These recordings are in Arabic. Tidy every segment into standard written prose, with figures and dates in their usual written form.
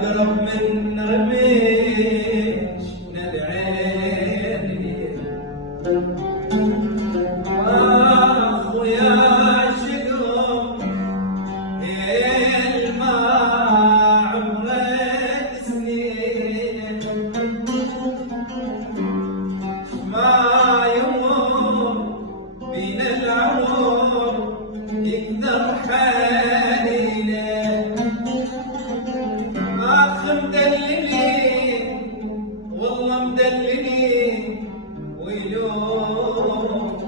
أقرب من رميش من العين. أخويا شقم ما عمرك سنين، ما يمر بين العمر يقدر حنينه. اخ مدللين والله مدللين، ويلوم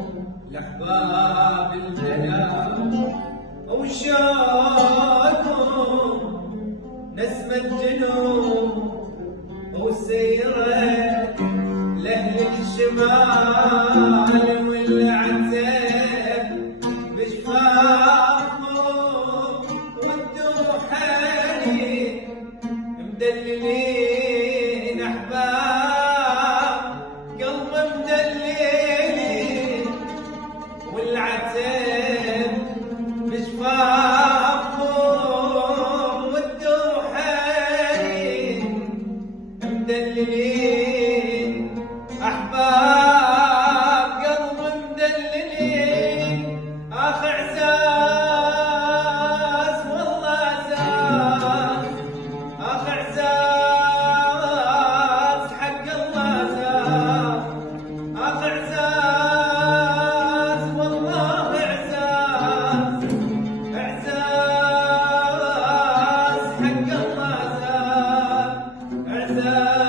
الاحباب الجناب وشاكم نسمة الجنوب وسيرت لأهل الشمال والعتاب بشفافهم ودوا حنين. مدللين أحباب قلب مدللين، والعتاب بشفافهم ودوا حنين. مدللين أحباب قلب مدللين، آخ عزاز والله عزاز، آخ عزاز حق الله زاز، آخ عزاز والله عزاز، عزاز حق الله زاز، عزاز